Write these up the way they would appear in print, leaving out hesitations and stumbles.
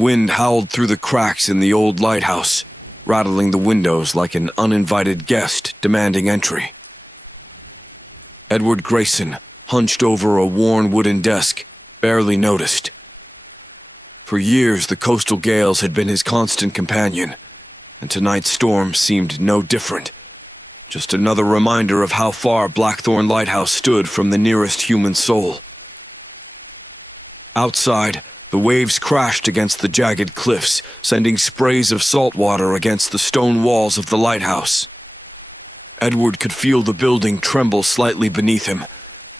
wind howled through the cracks in the old lighthouse, rattling the windows like an uninvited guest demanding entry. Edward Grayson hunched over a worn wooden desk, barely noticed. For years, the coastal gales had been his constant companion, and tonight's storm seemed no different. Just another reminder of how far Blackthorn Lighthouse stood from the nearest human soul. Outside, the waves crashed against the jagged cliffs, sending sprays of salt water against the stone walls of the lighthouse. Edward could feel the building tremble slightly beneath him,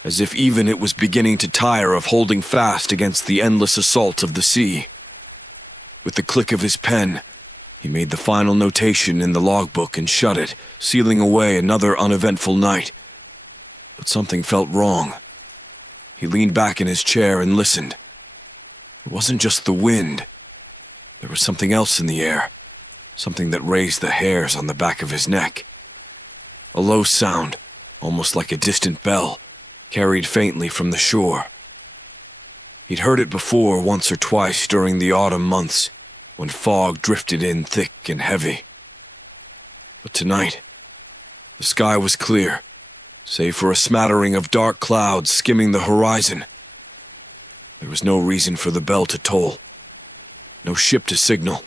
as if even it was beginning to tire of holding fast against the endless assault of the sea. With the click of his pen, he made the final notation in the logbook and shut it, sealing away another uneventful night. But something felt wrong. He leaned back in his chair and listened. It wasn't just the wind. There was something else in the air, something that raised the hairs on the back of his neck. A low sound, almost like a distant bell, carried faintly from the shore. He'd heard it before once or twice during the autumn months, when fog drifted in thick and heavy. But tonight, the sky was clear, save for a smattering of dark clouds skimming the horizon. There was no reason for the bell to toll, no ship to signal.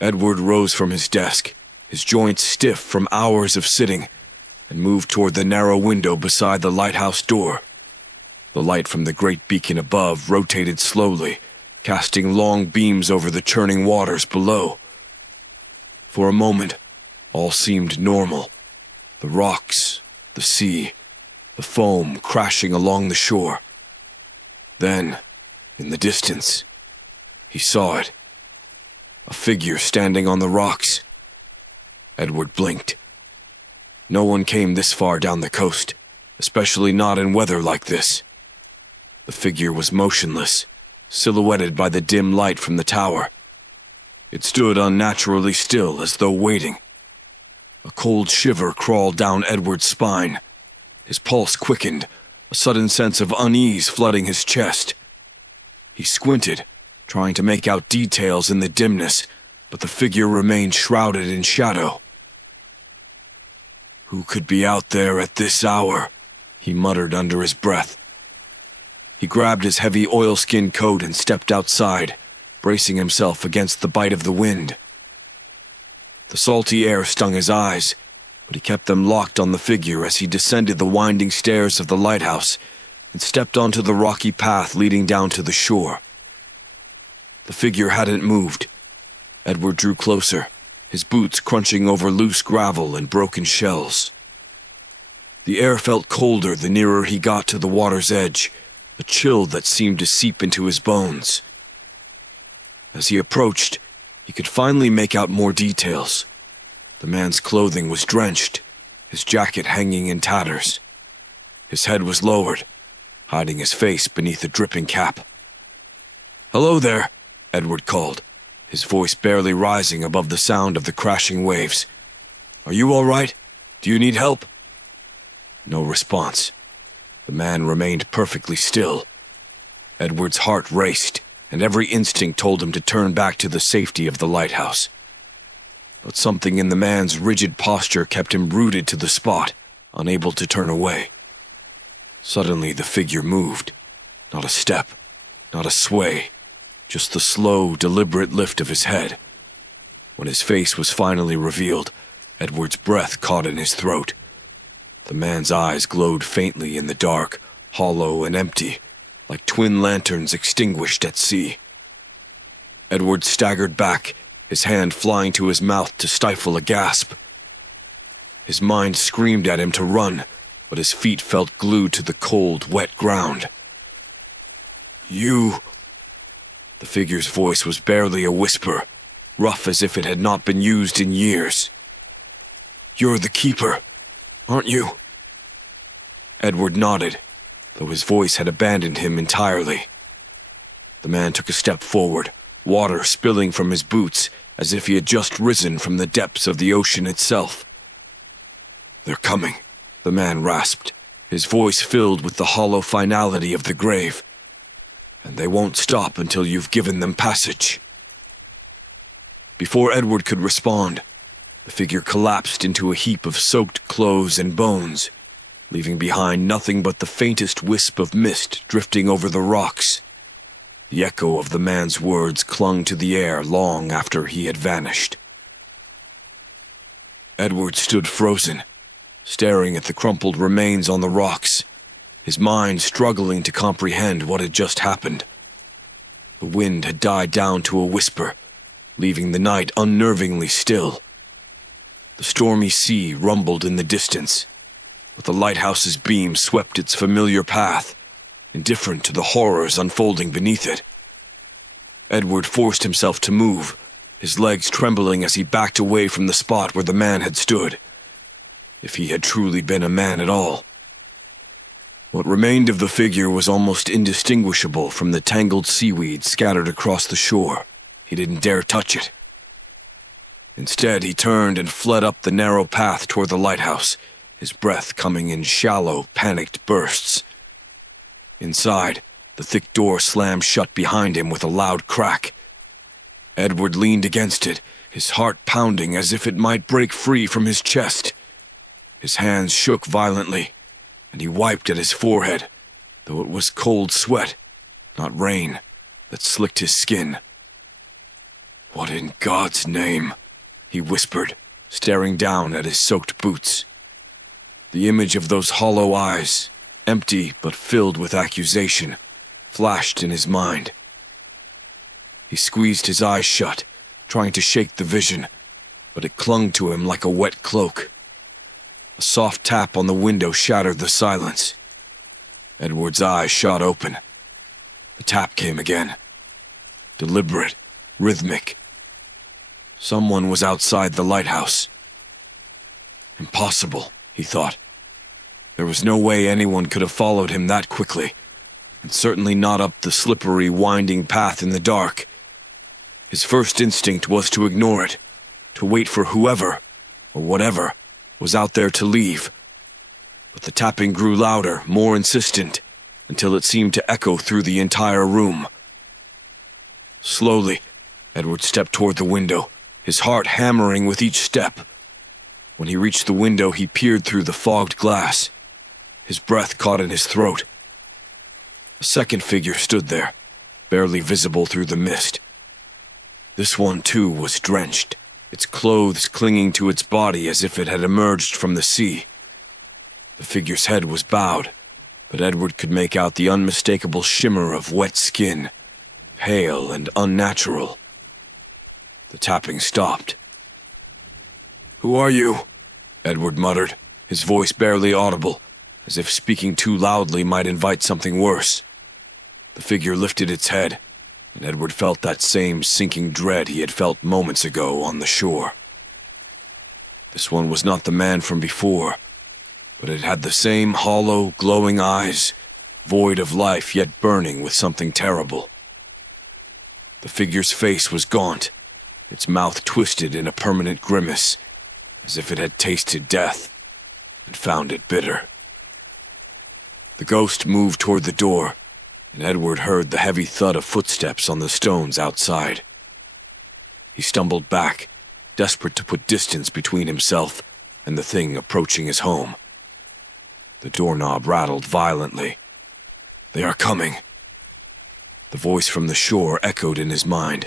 Edward rose from his desk, his joints stiff from hours of sitting, and moved toward the narrow window beside the lighthouse door. The light from the great beacon above rotated slowly, casting long beams over the churning waters below. For a moment, all seemed normal. The rocks, the sea, the foam crashing along the shore. Then, in the distance, he saw it. A figure standing on the rocks. Edward blinked. No one came this far down the coast, especially not in weather like this. The figure was motionless, silhouetted by the dim light from the tower. It stood unnaturally still, as though waiting. A cold shiver crawled down Edward's spine. His pulse quickened, a sudden sense of unease flooding his chest. He squinted, trying to make out details in the dimness, but the figure remained shrouded in shadow. "Who could be out there at this hour?" he muttered under his breath. He grabbed his heavy oilskin coat and stepped outside, bracing himself against the bite of the wind. The salty air stung his eyes, but he kept them locked on the figure as he descended the winding stairs of the lighthouse and stepped onto the rocky path leading down to the shore. The figure hadn't moved. Edward drew closer, his boots crunching over loose gravel and broken shells. The air felt colder the nearer he got to the water's edge, a chill that seemed to seep into his bones. As he approached, he could finally make out more details. The man's clothing was drenched, his jacket hanging in tatters. His head was lowered, hiding his face beneath a dripping cap. "Hello there," Edward called, his voice barely rising above the sound of the crashing waves. "Are you all right? Do you need help?" No response. The man remained perfectly still. Edward's heart raced, and every instinct told him to turn back to the safety of the lighthouse. But something in the man's rigid posture kept him rooted to the spot, unable to turn away. Suddenly the figure moved. Not a step, not a sway, just the slow, deliberate lift of his head. When his face was finally revealed, Edward's breath caught in his throat. The man's eyes glowed faintly in the dark, hollow and empty, like twin lanterns extinguished at sea. Edward staggered back, his hand flying to his mouth to stifle a gasp. His mind screamed at him to run, but his feet felt glued to the cold, wet ground. "You..." The figure's voice was barely a whisper, rough as if it had not been used in years. "You're the keeper, aren't you?" Edward nodded, though his voice had abandoned him entirely. The man took a step forward, water spilling from his boots, as if he had just risen from the depths of the ocean itself. "They're coming," the man rasped, his voice filled with the hollow finality of the grave. and they won't stop until you've given them passage." Before Edward could respond, the figure collapsed into a heap of soaked clothes and bones, leaving behind nothing but the faintest wisp of mist drifting over the rocks. The echo of the man's words clung to the air long after he had vanished. Edward stood frozen, staring at the crumpled remains on the rocks, his mind struggling to comprehend what had just happened. The wind had died down to a whisper, leaving the night unnervingly still. The stormy sea rumbled in the distance, but the lighthouse's beam swept its familiar path, indifferent to the horrors unfolding beneath it. Edward forced himself to move, his legs trembling as he backed away from the spot where the man had stood. If he had truly been a man at all. What remained of the figure was almost indistinguishable from the tangled seaweed scattered across the shore. He didn't dare touch it. Instead, he turned and fled up the narrow path toward the lighthouse, his breath coming in shallow, panicked bursts. Inside, the thick door slammed shut behind him with a loud crack. Edward leaned against it, his heart pounding as if it might break free from his chest. His hands shook violently, and he wiped at his forehead, though it was cold sweat, not rain, that slicked his skin. "What in God's name?" he whispered, staring down at his soaked boots. The image of those hollow eyes, empty but filled with accusation, flashed in his mind. He squeezed his eyes shut, trying to shake the vision, but it clung to him like a wet cloak. A soft tap on the window shattered the silence. Edward's eyes shot open. The tap came again. Deliberate, rhythmic. Someone was outside the lighthouse. Impossible, he thought. There was no way anyone could have followed him that quickly, and certainly not up the slippery, winding path in the dark. His first instinct was to ignore it, to wait for whoever, or whatever, was out there to leave. But the tapping grew louder, more insistent, until it seemed to echo through the entire room. Slowly, Edward stepped toward the window, his heart hammering with each step. When he reached the window, he peered through the fogged glass. His breath caught in his throat. A second figure stood there, barely visible through the mist. This one, too, was drenched, its clothes clinging to its body as if it had emerged from the sea. The figure's head was bowed, but Edward could make out the unmistakable shimmer of wet skin, pale and unnatural. The tapping stopped. "Who are you?" Edward muttered, his voice barely audible, as if speaking too loudly might invite something worse. The figure lifted its head, and Edward felt that same sinking dread he had felt moments ago on the shore. This one was not the man from before, but it had the same hollow, glowing eyes, void of life yet burning with something terrible. The figure's face was gaunt, its mouth twisted in a permanent grimace, as if it had tasted death and found it bitter. The ghost moved toward the door, and Edward heard the heavy thud of footsteps on the stones outside. He stumbled back, desperate to put distance between himself and the thing approaching his home. The doorknob rattled violently. "They are coming." The voice from the shore echoed in his mind.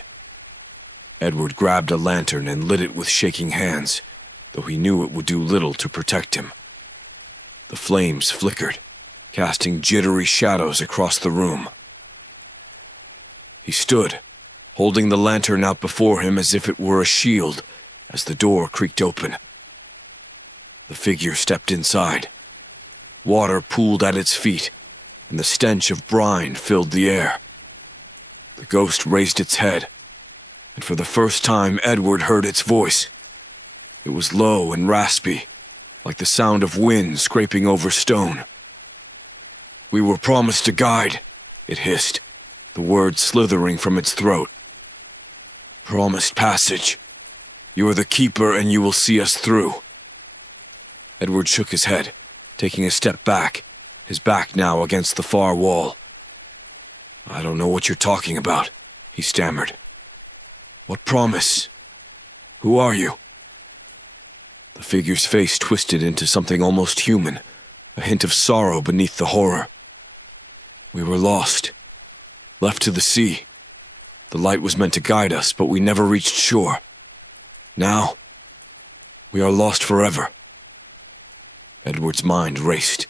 Edward grabbed a lantern and lit it with shaking hands, though he knew it would do little to protect him. The flames flickered, casting jittery shadows across the room. He stood, holding the lantern out before him as if it were a shield, as the door creaked open. The figure stepped inside. Water pooled at its feet, and the stench of brine filled the air. The ghost raised its head, and for the first time Edward heard its voice. It was low and raspy, like the sound of wind scraping over stone. "We were promised a guide," it hissed, the words slithering from its throat. "Promised passage. You are the keeper and you will see us through." Edward shook his head, taking a step back, his back now against the far wall. "I don't know what you're talking about," he stammered. "What promise? Who are you?" The figure's face twisted into something almost human, a hint of sorrow beneath the horror. "We were lost, left to the sea. The light was meant to guide us, but we never reached shore. Now, we are lost forever." Edward's mind raced.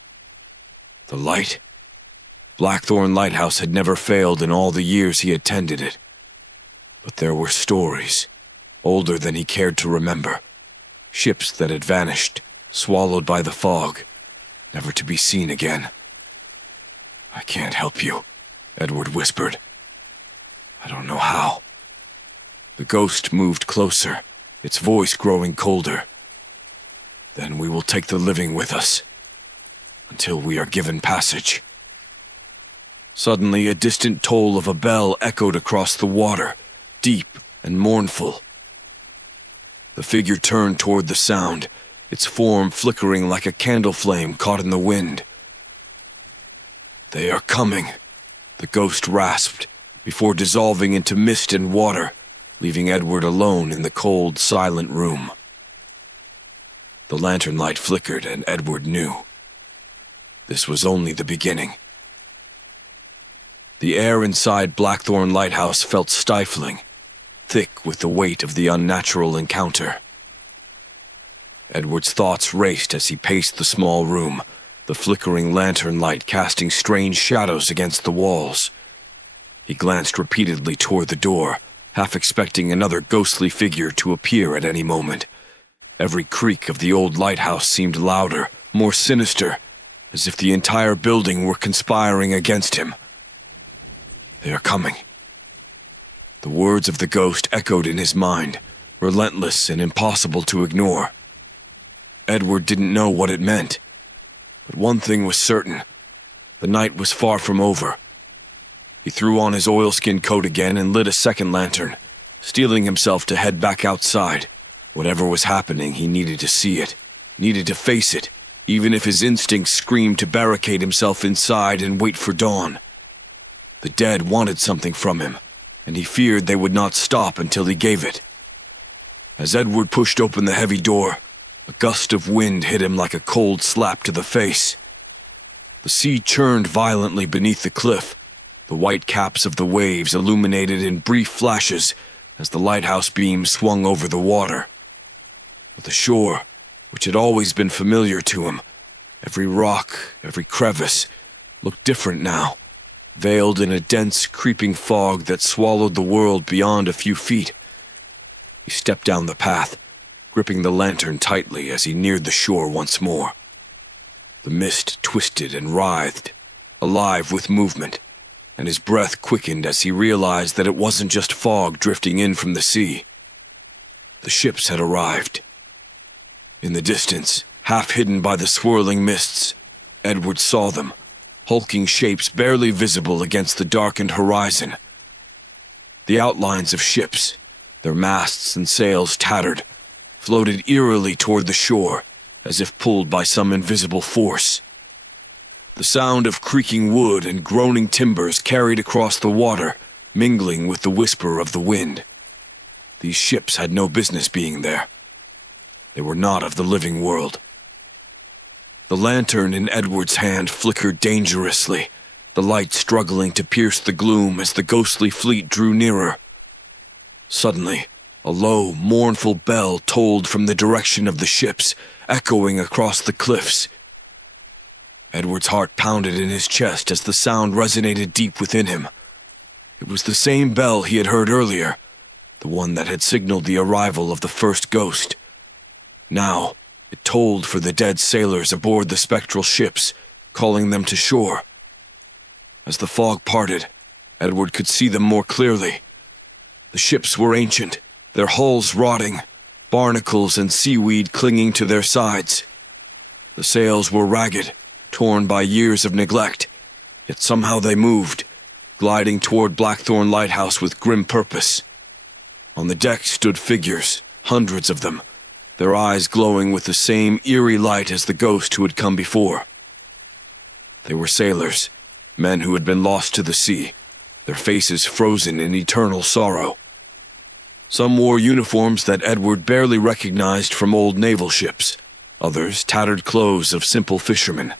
The light? Blackthorn Lighthouse had never failed in all the years he had tended it. But there were stories, older than he cared to remember. Ships that had vanished, swallowed by the fog, never to be seen again. "I can't help you," Edward whispered. "I don't know how." The ghost moved closer, its voice growing colder. "Then we will take the living with us, until we are given passage." Suddenly, a distant toll of a bell echoed across the water, deep and mournful. The figure turned toward the sound, its form flickering like a candle flame caught in the wind. "They are coming," the ghost rasped, before dissolving into mist and water, leaving Edward alone in the cold, silent room. The lantern light flickered, and Edward knew. This was only the beginning. The air inside Blackthorn Lighthouse felt stifling, thick with the weight of the unnatural encounter. Edward's thoughts raced as he paced the small room, the flickering lantern light casting strange shadows against the walls. He glanced repeatedly toward the door, half expecting another ghostly figure to appear at any moment. Every creak of the old lighthouse seemed louder, more sinister, as if the entire building were conspiring against him. "They are coming." The words of the ghost echoed in his mind, relentless and impossible to ignore. Edward didn't know what it meant. But one thing was certain: the night was far from over. He threw on his oilskin coat again and lit a second lantern, steeling himself to head back outside. Whatever was happening, he needed to see it, needed to face it, even if his instincts screamed to barricade himself inside and wait for dawn. The dead wanted something from him, and he feared they would not stop until he gave it. As Edward pushed open the heavy door, a gust of wind hit him like a cold slap to the face. The sea churned violently beneath the cliff, the white caps of the waves illuminated in brief flashes as the lighthouse beam swung over the water. But the shore, which had always been familiar to him, every rock, every crevice, looked different now, veiled in a dense, creeping fog that swallowed the world beyond a few feet. He stepped down the path, gripping the lantern tightly as he neared the shore once more. The mist twisted and writhed, alive with movement, and his breath quickened as he realized that it wasn't just fog drifting in from the sea. The ships had arrived. In the distance, half hidden by the swirling mists, Edward saw them, hulking shapes barely visible against the darkened horizon. The outlines of ships, their masts and sails tattered, floated eerily toward the shore, as if pulled by some invisible force. The sound of creaking wood and groaning timbers carried across the water, mingling with the whisper of the wind. These ships had no business being there. They were not of the living world. The lantern in Edward's hand flickered dangerously, the light struggling to pierce the gloom as the ghostly fleet drew nearer. Suddenly, a low, mournful bell tolled from the direction of the ships, echoing across the cliffs. Edward's heart pounded in his chest as the sound resonated deep within him. It was the same bell he had heard earlier, the one that had signaled the arrival of the first ghost. Now, it tolled for the dead sailors aboard the spectral ships, calling them to shore. As the fog parted, Edward could see them more clearly. The ships were ancient, their hulls rotting, barnacles and seaweed clinging to their sides. The sails were ragged, torn by years of neglect, yet somehow they moved, gliding toward Blackthorn Lighthouse with grim purpose. On the deck stood figures, hundreds of them, their eyes glowing with the same eerie light as the ghost who had come before. They were sailors, men who had been lost to the sea, their faces frozen in eternal sorrow. Some wore uniforms that Edward barely recognized from old naval ships, others tattered clothes of simple fishermen.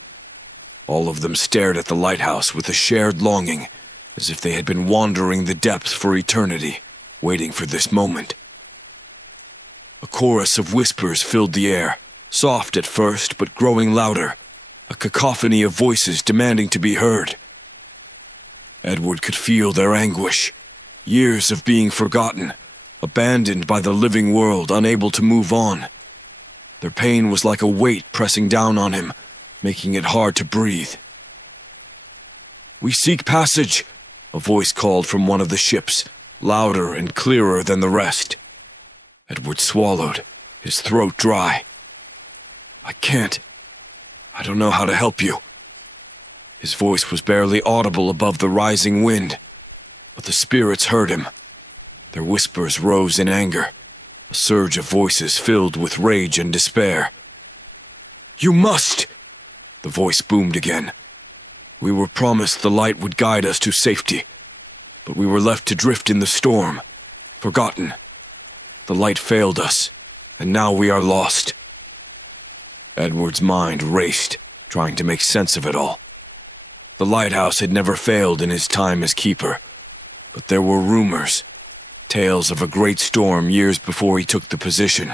All of them stared at the lighthouse with a shared longing, as if they had been wandering the depths for eternity, waiting for this moment. A chorus of whispers filled the air, soft at first but growing louder, a cacophony of voices demanding to be heard. Edward could feel their anguish, years of being forgotten, abandoned by the living world, unable to move on. Their pain was like a weight pressing down on him, making it hard to breathe. "We seek passage," a voice called from one of the ships, louder and clearer than the rest. Edward swallowed, his throat dry. "I can't. I don't know how to help you." His voice was barely audible above the rising wind, but the spirits heard him. Their whispers rose in anger, a surge of voices filled with rage and despair. "You must!" The voice boomed again. "We were promised the light would guide us to safety, but we were left to drift in the storm, forgotten. The light failed us, and now we are lost." Edward's mind raced, trying to make sense of it all. The lighthouse had never failed in his time as keeper, but there were rumors, tales of a great storm years before he took the position.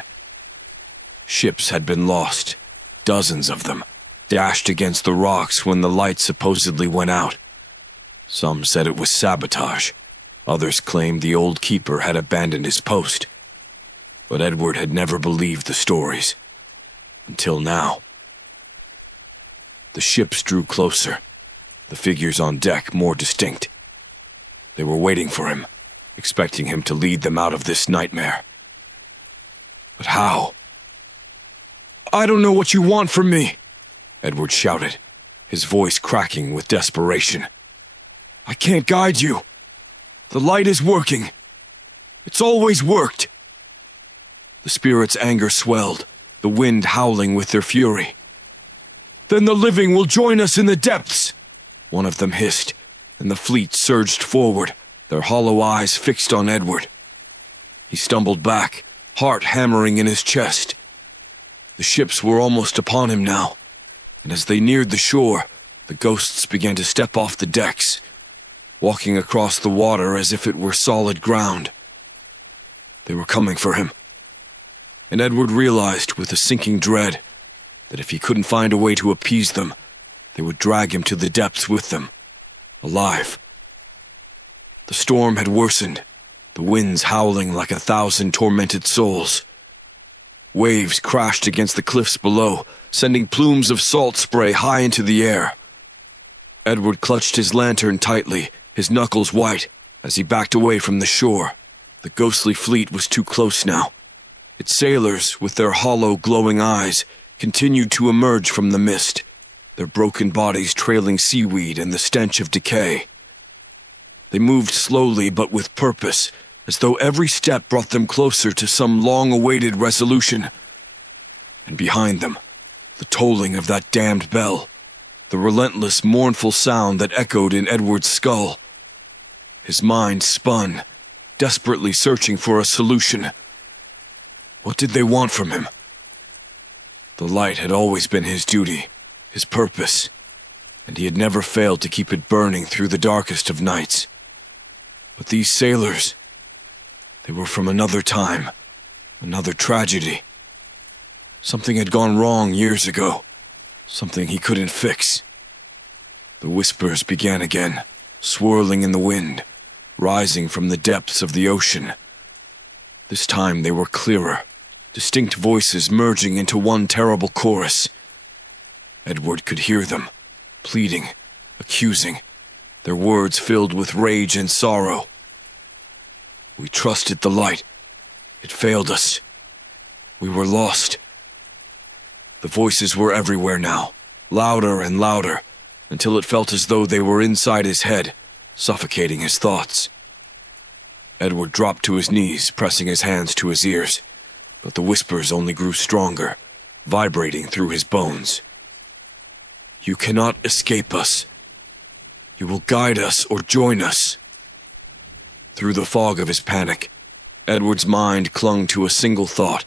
Ships had been lost, dozens of them, dashed against the rocks when the light supposedly went out. Some said it was sabotage. Others claimed the old keeper had abandoned his post. But Edward had never believed the stories. Until now. The ships drew closer, the figures on deck more distinct. They were waiting for him, expecting him to lead them out of this nightmare. But how? "I don't know what you want from me," Edward shouted, his voice cracking with desperation. "I can't guide you. The light is working. It's always worked." The spirit's anger swelled, the wind howling with their fury. "Then the living will join us in the depths," one of them hissed, and the fleet surged forward, their hollow eyes fixed on Edward. He stumbled back, heart hammering in his chest. The ships were almost upon him now, and as they neared the shore, the ghosts began to step off the decks, walking across the water as if it were solid ground. They were coming for him, and Edward realized with a sinking dread that if he couldn't find a way to appease them, they would drag him to the depths with them, alive. The storm had worsened, the winds howling like 1,000 tormented souls. Waves crashed against the cliffs below, sending plumes of salt spray high into the air. Edward clutched his lantern tightly, his knuckles white, as he backed away from the shore. The ghostly fleet was too close now. Its sailors, with their hollow, glowing eyes, continued to emerge from the mist, their broken bodies trailing seaweed and the stench of decay. They moved slowly but with purpose, as though every step brought them closer to some long-awaited resolution. And behind them, the tolling of that damned bell, the relentless, mournful sound that echoed in Edward's skull. His mind spun, desperately searching for a solution. What did they want from him? The light had always been his duty, his purpose, and he had never failed to keep it burning through the darkest of nights. But these sailors, they were from another time, another tragedy. Something had gone wrong years ago, something he couldn't fix. The whispers began again, swirling in the wind, rising from the depths of the ocean. This time they were clearer, distinct voices merging into one terrible chorus. Edward could hear them, pleading, accusing, their words filled with rage and sorrow. "We trusted the light. It failed us. We were lost." The voices were everywhere now, louder and louder, until it felt as though they were inside his head, suffocating his thoughts. Edward dropped to his knees, pressing his hands to his ears, but the whispers only grew stronger, vibrating through his bones. "You cannot escape us. You will guide us or join us. Through the fog of his panic, Edward's mind clung to a single thought.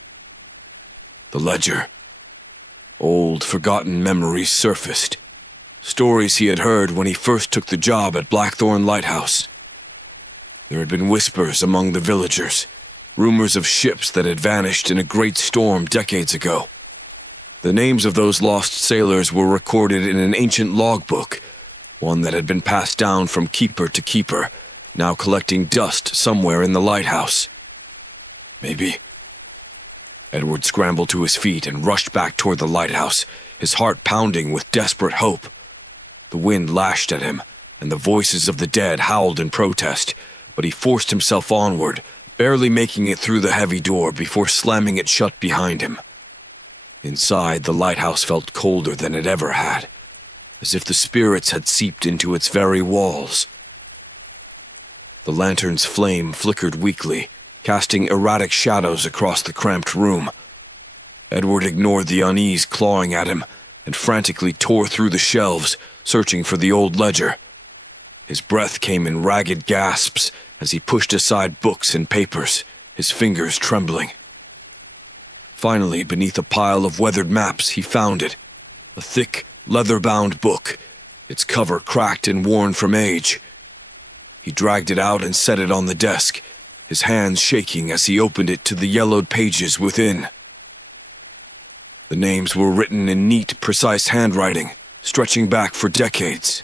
The ledger. Old, forgotten memories surfaced. Stories he had heard when he first took the job at Blackthorn Lighthouse. There had been whispers among the villagers, rumors of ships that had vanished in a great storm decades ago. The names of those lost sailors were recorded in an ancient logbook, one that had been passed down from keeper to keeper, now collecting dust somewhere in the lighthouse. Maybe. Edward scrambled to his feet and rushed back toward the lighthouse, his heart pounding with desperate hope. The wind lashed at him, and the voices of the dead howled in protest, but he forced himself onward, barely making it through the heavy door before slamming it shut behind him. Inside, the lighthouse felt colder than it ever had, as if the spirits had seeped into its very walls. The lantern's flame flickered weakly, casting erratic shadows across the cramped room. Edward ignored the unease clawing at him and frantically tore through the shelves, searching for the old ledger. His breath came in ragged gasps as he pushed aside books and papers, his fingers trembling. Finally, beneath a pile of weathered maps, he found it. A thick, leather-bound book, its cover cracked and worn from age. He dragged it out and set it on the desk, his hands shaking as he opened it to the yellowed pages within. The names were written in neat, precise handwriting, stretching back for decades.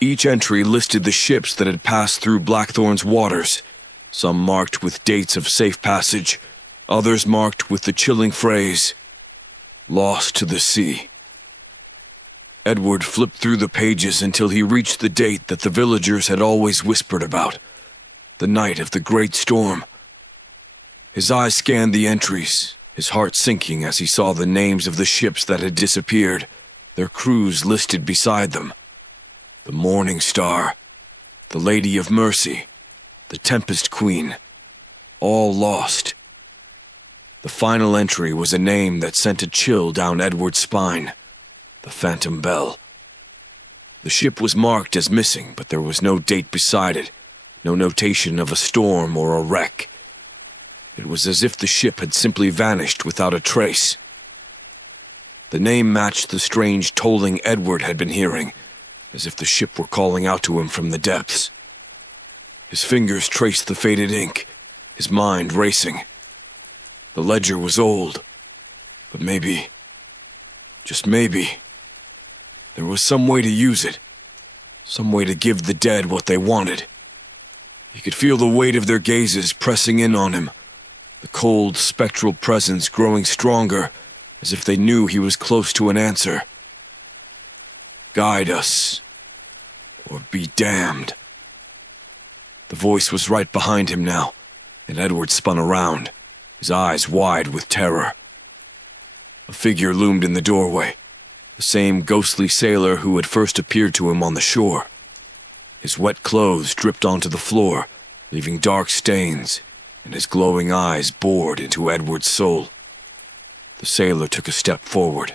Each entry listed the ships that had passed through Blackthorn's waters, some marked with dates of safe passage, others marked with the chilling phrase, "Lost to the sea." Edward flipped through the pages until he reached the date that the villagers had always whispered about, the night of the great storm. His eyes scanned the entries, his heart sinking as he saw the names of the ships that had disappeared, their crews listed beside them. The Morning Star, the Lady of Mercy, the Tempest Queen, all lost. The final entry was a name that sent a chill down Edward's spine, the Phantom Belle. The ship was marked as missing, but there was no date beside it, no notation of a storm or a wreck. It was as if the ship had simply vanished without a trace. The name matched the strange tolling Edward had been hearing, as if the ship were calling out to him from the depths. His fingers traced the faded ink, his mind racing. The ledger was old, but maybe, just maybe, there was some way to use it, some way to give the dead what they wanted. He could feel the weight of their gazes pressing in on him, the cold, spectral presence growing stronger, as if they knew he was close to an answer. Guide us, or be damned. The voice was right behind him now, and Edward spun around, his eyes wide with terror. A figure loomed in the doorway, the same ghostly sailor who had first appeared to him on the shore. His wet clothes dripped onto the floor, leaving dark stains, and his glowing eyes bored into Edward's soul. The sailor took a step forward.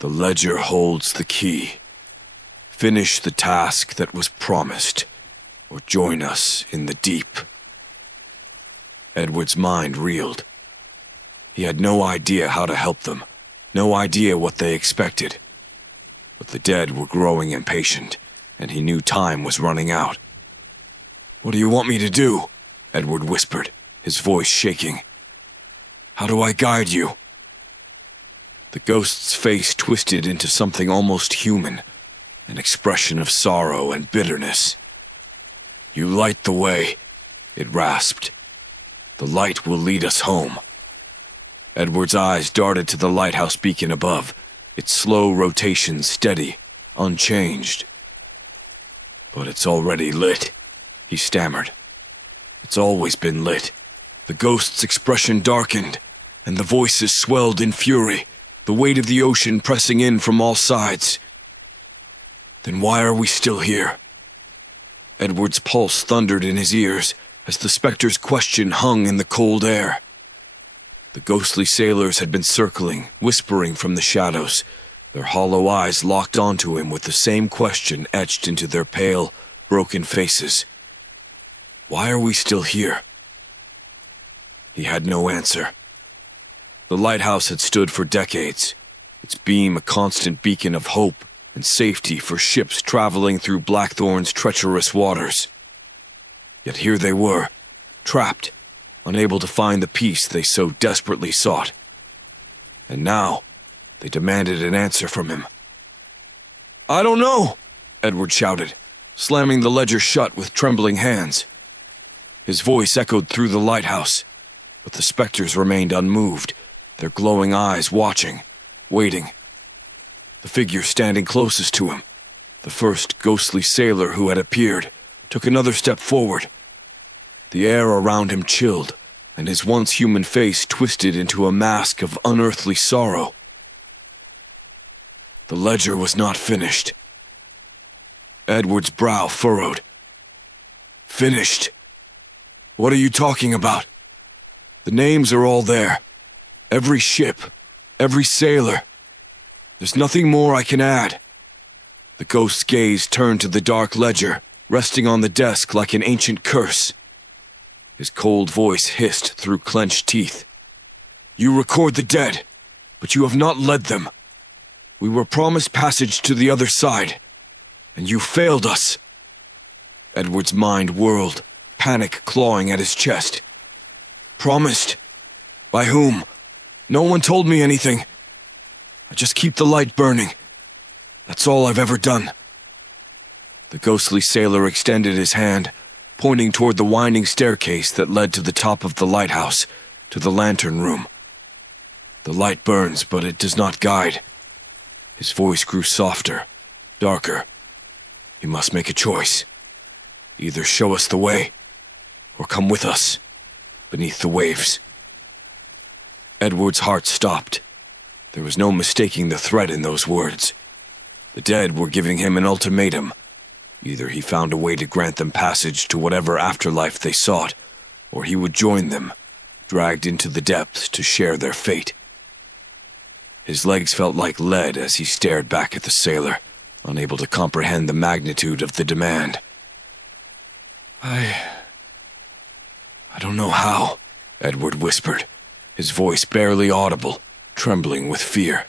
The ledger holds the key. Finish the task that was promised, or join us in the deep. Edward's mind reeled. He had no idea how to help them, no idea what they expected. But the dead were growing impatient, and he knew time was running out. "What do you want me to do?" Edward whispered, his voice shaking. "How do I guide you?" The ghost's face twisted into something almost human, an expression of sorrow and bitterness. "You light the way," it rasped. "The light will lead us home." Edward's eyes darted to the lighthouse beacon above, its slow rotation steady, unchanged. "But it's already lit," he stammered. "It's always been lit." The ghost's expression darkened, and the voices swelled in fury, the weight of the ocean pressing in from all sides. "Then why are we still here?" Edward's pulse thundered in his ears as the specter's question hung in the cold air. The ghostly sailors had been circling, whispering from the shadows, their hollow eyes locked onto him with the same question etched into their pale, broken faces. Why are we still here? He had no answer. The lighthouse had stood for decades, its beam a constant beacon of hope and safety for ships traveling through Blackthorn's treacherous waters. Yet here they were, trapped, unable to find the peace they so desperately sought. And now, they demanded an answer from him. "I don't know," Edward shouted, slamming the ledger shut with trembling hands. His voice echoed through the lighthouse, but the specters remained unmoved, their glowing eyes watching, waiting. The figure standing closest to him, the first ghostly sailor who had appeared, took another step forward. The air around him chilled, and his once human face twisted into a mask of unearthly sorrow. The ledger was not finished. Edward's brow furrowed. "Finished? What are you talking about? The names are all there. Every ship, every sailor. There's nothing more I can add." The ghost's gaze turned to the dark ledger, resting on the desk like an ancient curse. His cold voice hissed through clenched teeth. "You record the dead, but you have not led them. We were promised passage to the other side, and you failed us." Edward's mind whirled, panic clawing at his chest. "Promised? By whom? No one told me anything. I just keep the light burning. That's all I've ever done." The ghostly sailor extended his hand, pointing toward the winding staircase that led to the top of the lighthouse, to the lantern room. "The light burns, but it does not guide." His voice grew softer, darker. "You must make a choice. Either show us the way, or come with us, beneath the waves." Edward's heart stopped. There was no mistaking the threat in those words. The dead were giving him an ultimatum. Either he found a way to grant them passage to whatever afterlife they sought, or he would join them, dragged into the depths to share their fate. His legs felt like lead as he stared back at the sailor, unable to comprehend the magnitude of the demand. I don't know how," Edward whispered, his voice barely audible, trembling with fear.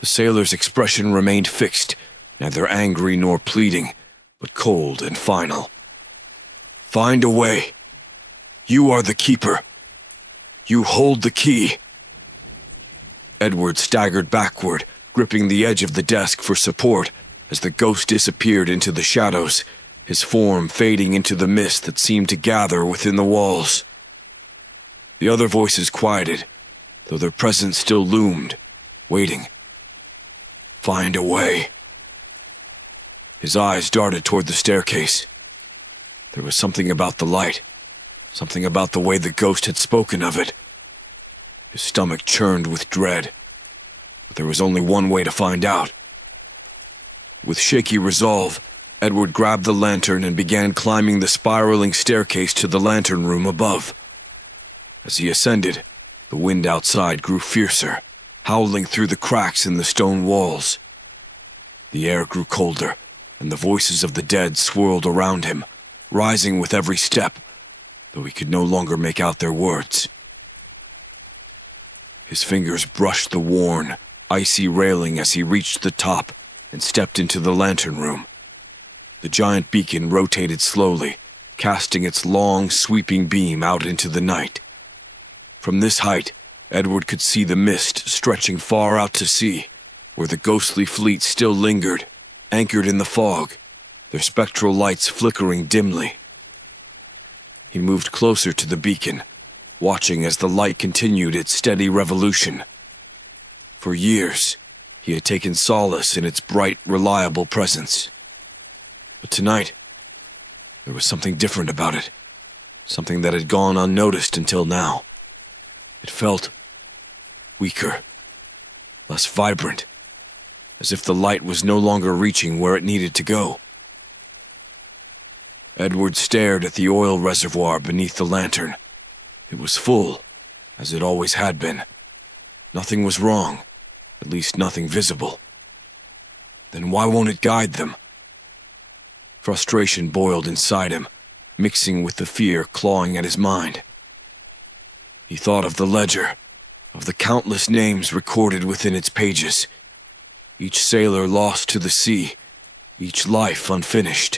The sailor's expression remained fixed, neither angry nor pleading, but cold and final. "Find a way. You are the keeper. You hold the key." Edward staggered backward, gripping the edge of the desk for support as the ghost disappeared into the shadows, his form fading into the mist that seemed to gather within the walls. The other voices quieted, though their presence still loomed, waiting. "Find a way." His eyes darted toward the staircase. There was something about the light, something about the way the ghost had spoken of it. His stomach churned with dread. There was only one way to find out. With shaky resolve, Edward grabbed the lantern and began climbing the spiraling staircase to the lantern room above. As he ascended, the wind outside grew fiercer, howling through the cracks in the stone walls. The air grew colder, and the voices of the dead swirled around him, rising with every step, though he could no longer make out their words. His fingers brushed the worn, icy railing as he reached the top and stepped into the lantern room. The giant beacon rotated slowly, casting its long, sweeping beam out into the night. From this height, Edward could see the mist stretching far out to sea, where the ghostly fleet still lingered, anchored in the fog, their spectral lights flickering dimly. He moved closer to the beacon, watching as the light continued its steady revolution. For years, he had taken solace in its bright, reliable presence. But tonight, there was something different about it, something that had gone unnoticed until now. It felt weaker, less vibrant, as if the light was no longer reaching where it needed to go. Edward stared at the oil reservoir beneath the lantern. It was full, as it always had been. Nothing was wrong, at least nothing visible. Then why won't it guide them? Frustration boiled inside him. mixing with the fear clawing at his mind. He thought of the ledger, of the countless names recorded within its pages. Each sailor lost to the sea, each life unfinished.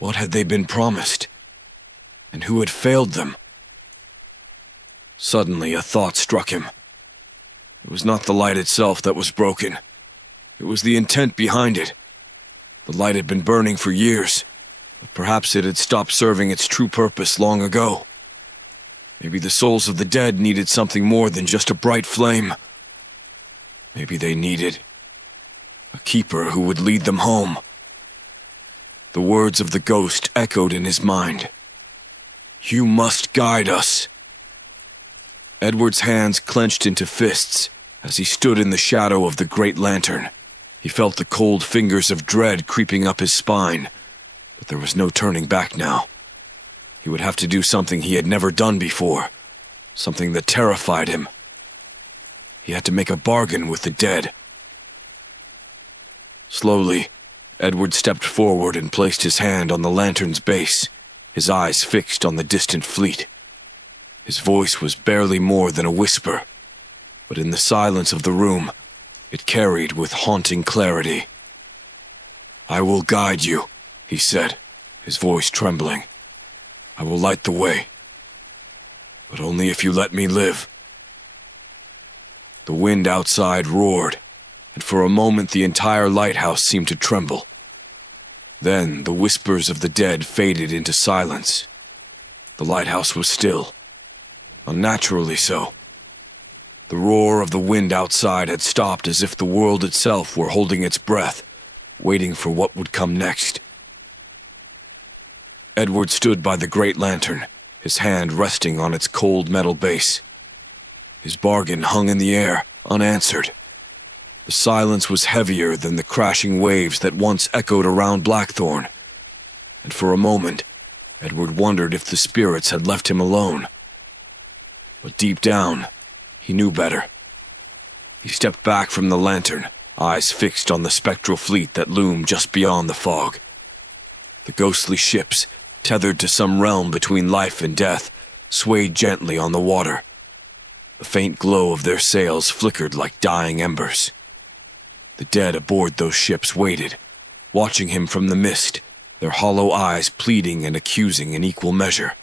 What had they been promised? And who had failed them? Suddenly, a thought struck him. It was not the light itself that was broken. It was the intent behind it. The light had been burning for years. Perhaps it had stopped serving its true purpose long ago. Maybe the souls of the dead needed something more than just a bright flame. Maybe they needed a keeper who would lead them home. The words of the ghost echoed in his mind. "You must guide us." Edward's hands clenched into fists as he stood in the shadow of the great lantern. He felt the cold fingers of dread creeping up his spine, but there was no turning back now. He would have to do something he had never done before, something that terrified him. He had to make a bargain with the dead. Slowly, Edward stepped forward and placed his hand on the lantern's base, his eyes fixed on the distant fleet. His voice was barely more than a whisper, but in the silence of the room, it carried with haunting clarity. "I will guide you," he said, his voice trembling. "I will light the way, but only if you let me live." The wind outside roared, and for a moment the entire lighthouse seemed to tremble. Then the whispers of the dead faded into silence. The lighthouse was still, unnaturally so. The roar of the wind outside had stopped as if the world itself were holding its breath, waiting for what would come next. Edward stood by the great lantern, his hand resting on its cold metal base. His bargain hung in the air, unanswered. The silence was heavier than the crashing waves that once echoed around Blackthorn. And for a moment, Edward wondered if the spirits had left him alone. But deep down, he knew better. He stepped back from the lantern, eyes fixed on the spectral fleet that loomed just beyond the fog. The ghostly ships, tethered to some realm between life and death, swayed gently on the water. The faint glow of their sails flickered like dying embers. The dead aboard those ships waited, watching him from the mist, their hollow eyes pleading and accusing in equal measure.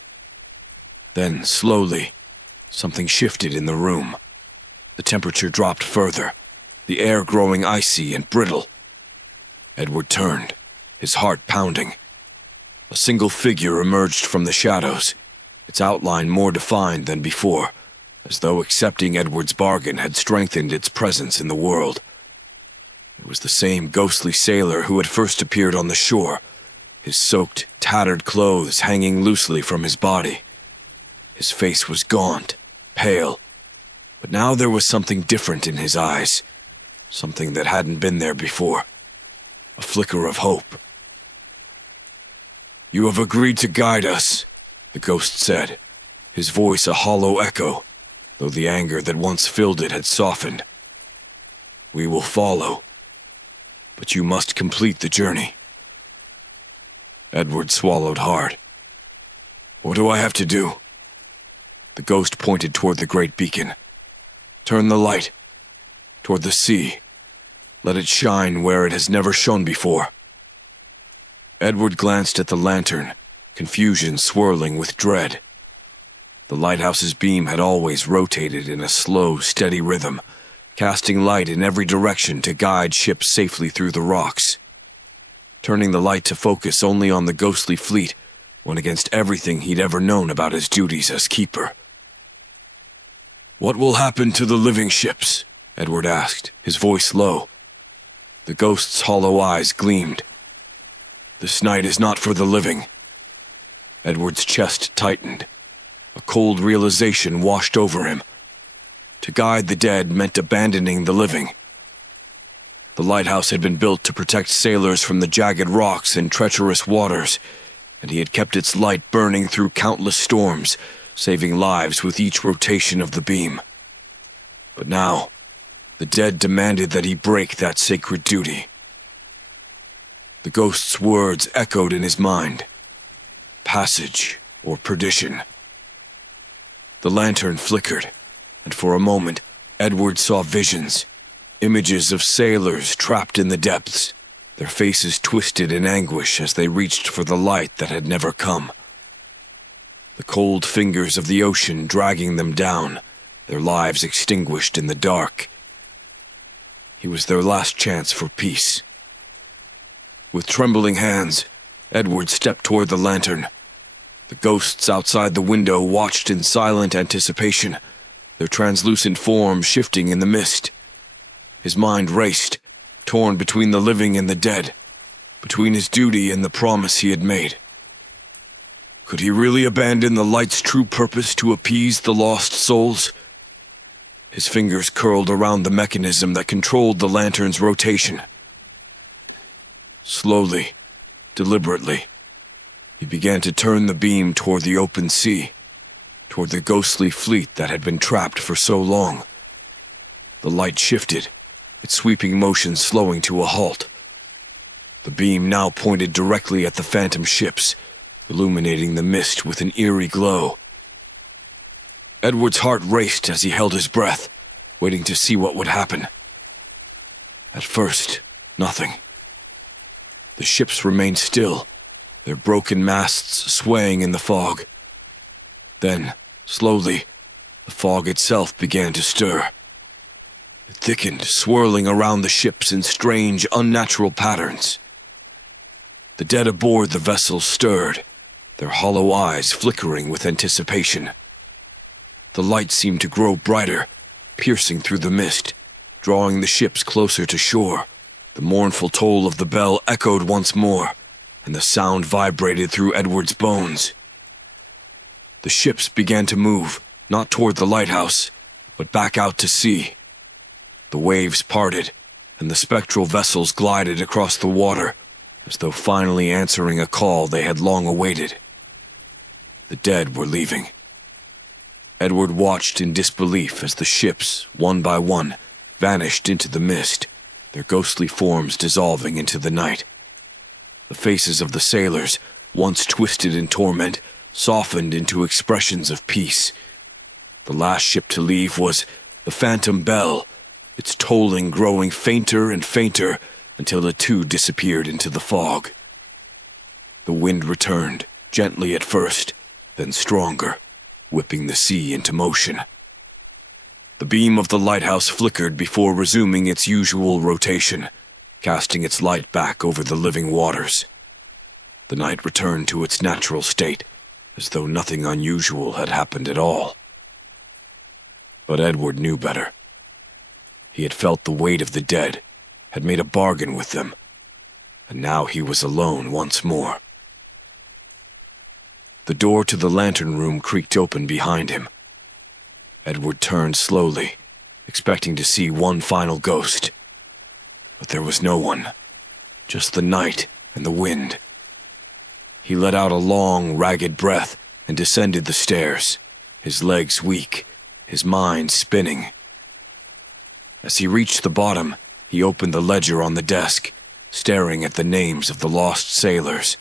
Then, slowly, something shifted in the room. The temperature dropped further, the air growing icy and brittle. Edward turned, his heart pounding. A single figure emerged from the shadows, its outline more defined than before, as though accepting Edward's bargain had strengthened its presence in the world. It was the same ghostly sailor who had first appeared on the shore, his soaked, tattered clothes hanging loosely from his body. His face was gaunt, pale, but now there was something different in his eyes, something that hadn't been there before, a flicker of hope. "You have agreed to guide us," the ghost said, his voice a hollow echo, though the anger that once filled it had softened. "We will follow, but you must complete the journey." Edward swallowed hard. "What do I have to do?" The ghost pointed toward the great beacon. "Turn the light toward the sea. Let it shine where it has never shone before." Edward glanced at the lantern, confusion swirling with dread. The lighthouse's beam had always rotated in a slow, steady rhythm, casting light in every direction to guide ships safely through the rocks. Turning the light to focus only on the ghostly fleet went against everything he'd ever known about his duties as keeper. "What will happen to the living ships?" Edward asked, his voice low. The ghost's hollow eyes gleamed. "This night is not for the living." Edward's chest tightened. A cold realization washed over him. To guide the dead meant abandoning the living. The lighthouse had been built to protect sailors from the jagged rocks and treacherous waters, and he had kept its light burning through countless storms, saving lives with each rotation of the beam. But now, the dead demanded that he break that sacred duty. The ghost's words echoed in his mind. passage or perdition. The lantern flickered, and for a moment, Edward saw visions, images of sailors trapped in the depths, their faces twisted in anguish as they reached for the light that had never come. The cold fingers of the ocean dragging them down, their lives extinguished in the dark. It was their last chance for peace. With trembling hands, Edward stepped toward the lantern. The ghosts outside the window watched in silent anticipation, their translucent forms shifting in the mist. His mind raced, torn between the living and the dead, between his duty and the promise he had made. Could he really abandon the light's true purpose to appease the lost souls? His fingers curled around the mechanism that controlled the lantern's rotation. Slowly, deliberately, he began to turn the beam toward the open sea, toward the ghostly fleet that had been trapped for so long. The light shifted, its sweeping motion slowing to a halt. The beam now pointed directly at the phantom ships, illuminating the mist with an eerie glow. Edward's heart raced as he held his breath, waiting to see what would happen. At first, nothing. The ships remained still, their broken masts swaying in the fog. Then, slowly, the fog itself began to stir. It thickened, swirling around the ships in strange, unnatural patterns. The dead aboard the vessel stirred, their hollow eyes flickering with anticipation. The light seemed to grow brighter, piercing through the mist, drawing the ships closer to shore. The mournful toll of the bell echoed once more, and the sound vibrated through Edward's bones. The ships began to move, not toward the lighthouse, but back out to sea. The waves parted, and the spectral vessels glided across the water, as though finally answering a call they had long awaited. The dead were leaving. Edward watched in disbelief as the ships, one by one, vanished into the mist, their ghostly forms dissolving into the night. The faces of the sailors, once twisted in torment, softened into expressions of peace. The last ship to leave was the Phantom Bell, its tolling growing fainter and fainter until the two disappeared into the fog. The wind returned, gently at first, then stronger, whipping the sea into motion. The beam of the lighthouse flickered before resuming its usual rotation, casting its light back over the living waters. The night returned to its natural state, as though nothing unusual had happened at all. But Edward knew better. He had felt the weight of the dead, had made a bargain with them, and now he was alone once more. The door to the lantern room creaked open behind him. Edward turned slowly, expecting to see one final ghost. But there was no one, just the night and the wind. He let out a long, ragged breath and descended the stairs, his legs weak, his mind spinning. As he reached the bottom, he opened the ledger on the desk, staring at the names of the lost sailors.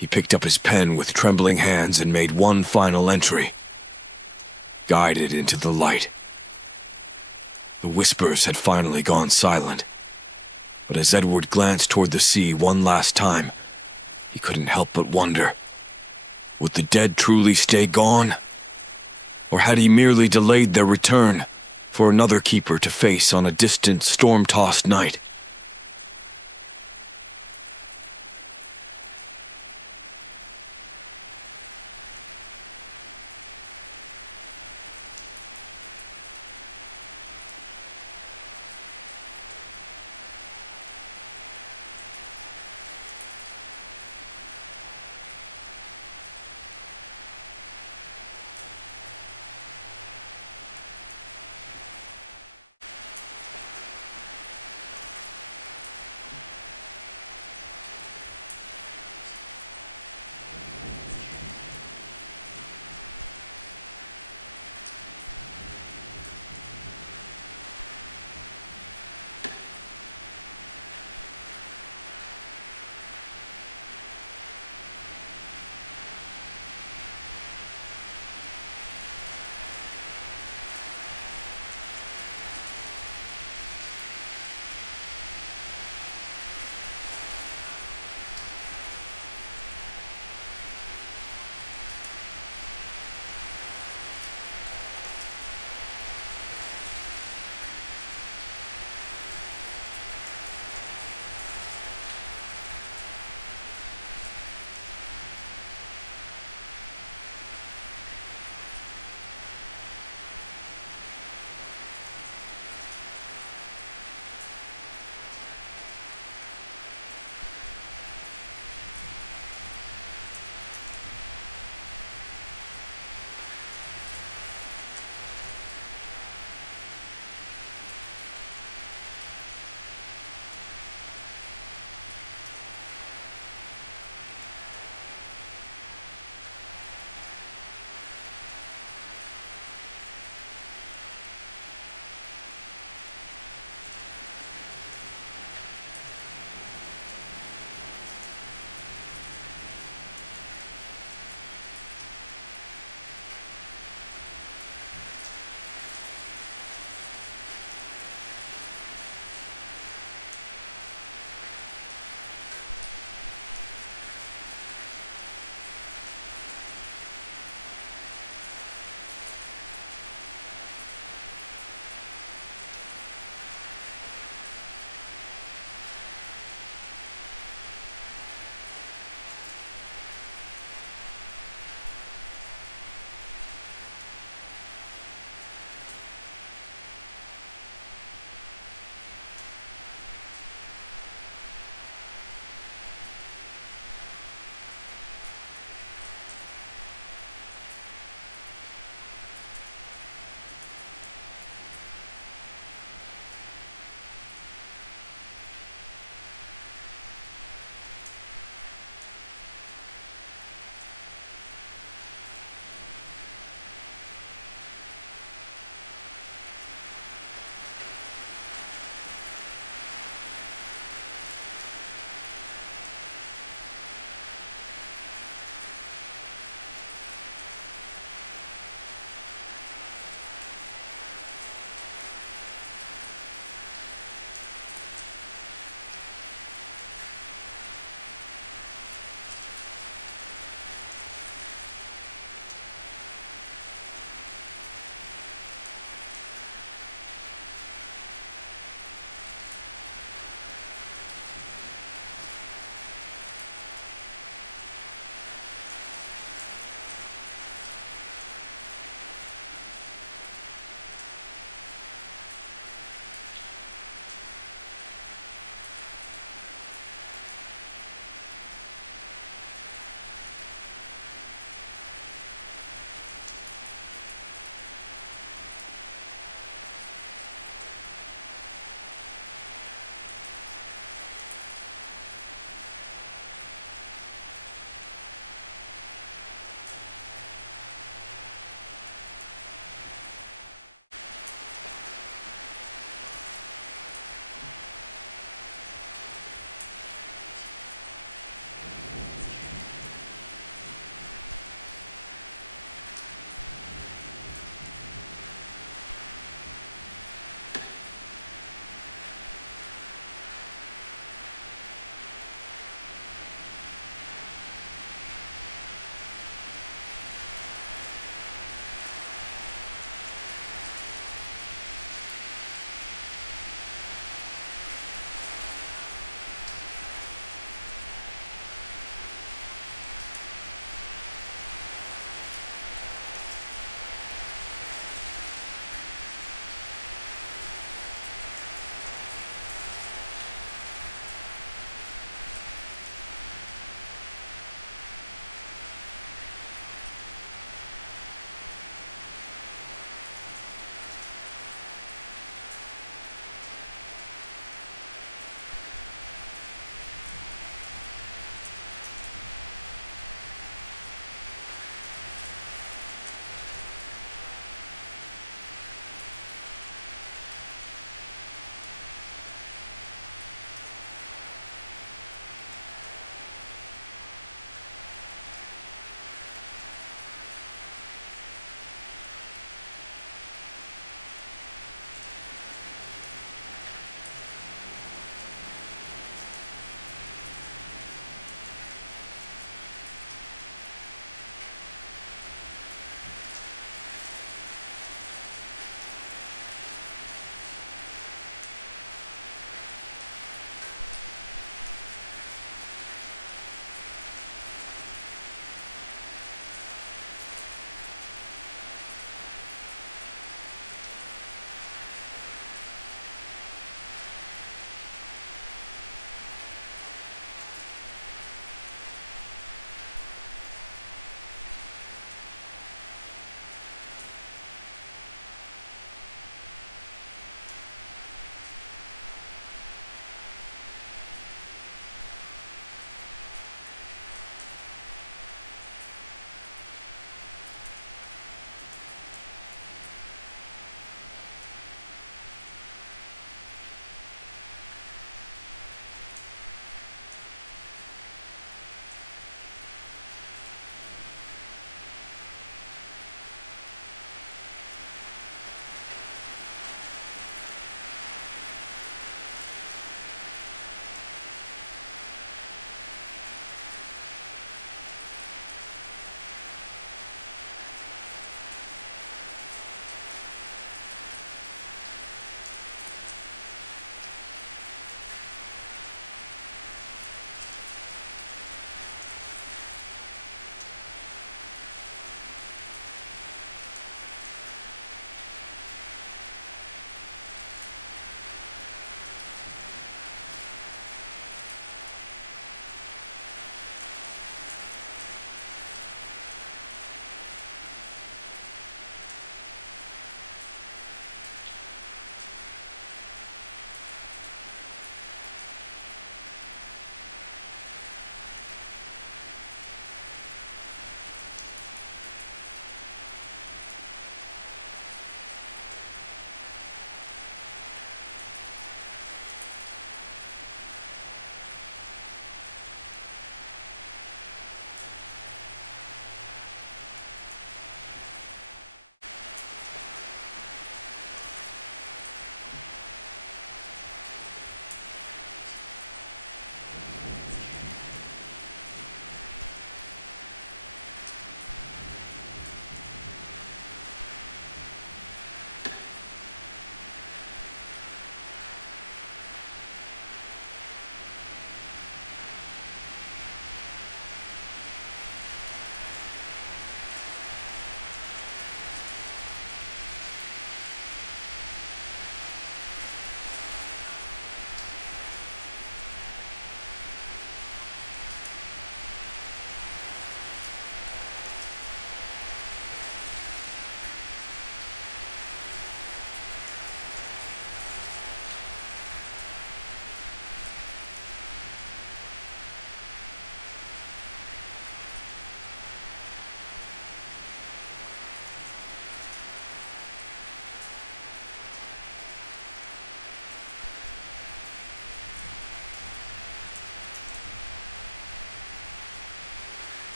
He picked up his pen with trembling hands and made one final entry. Guided into the light. The whispers had finally gone silent, but as Edward glanced toward the sea one last time, he couldn't help but wonder, would the dead truly stay gone? Or had he merely delayed their return for another keeper to face on a distant, storm-tossed night?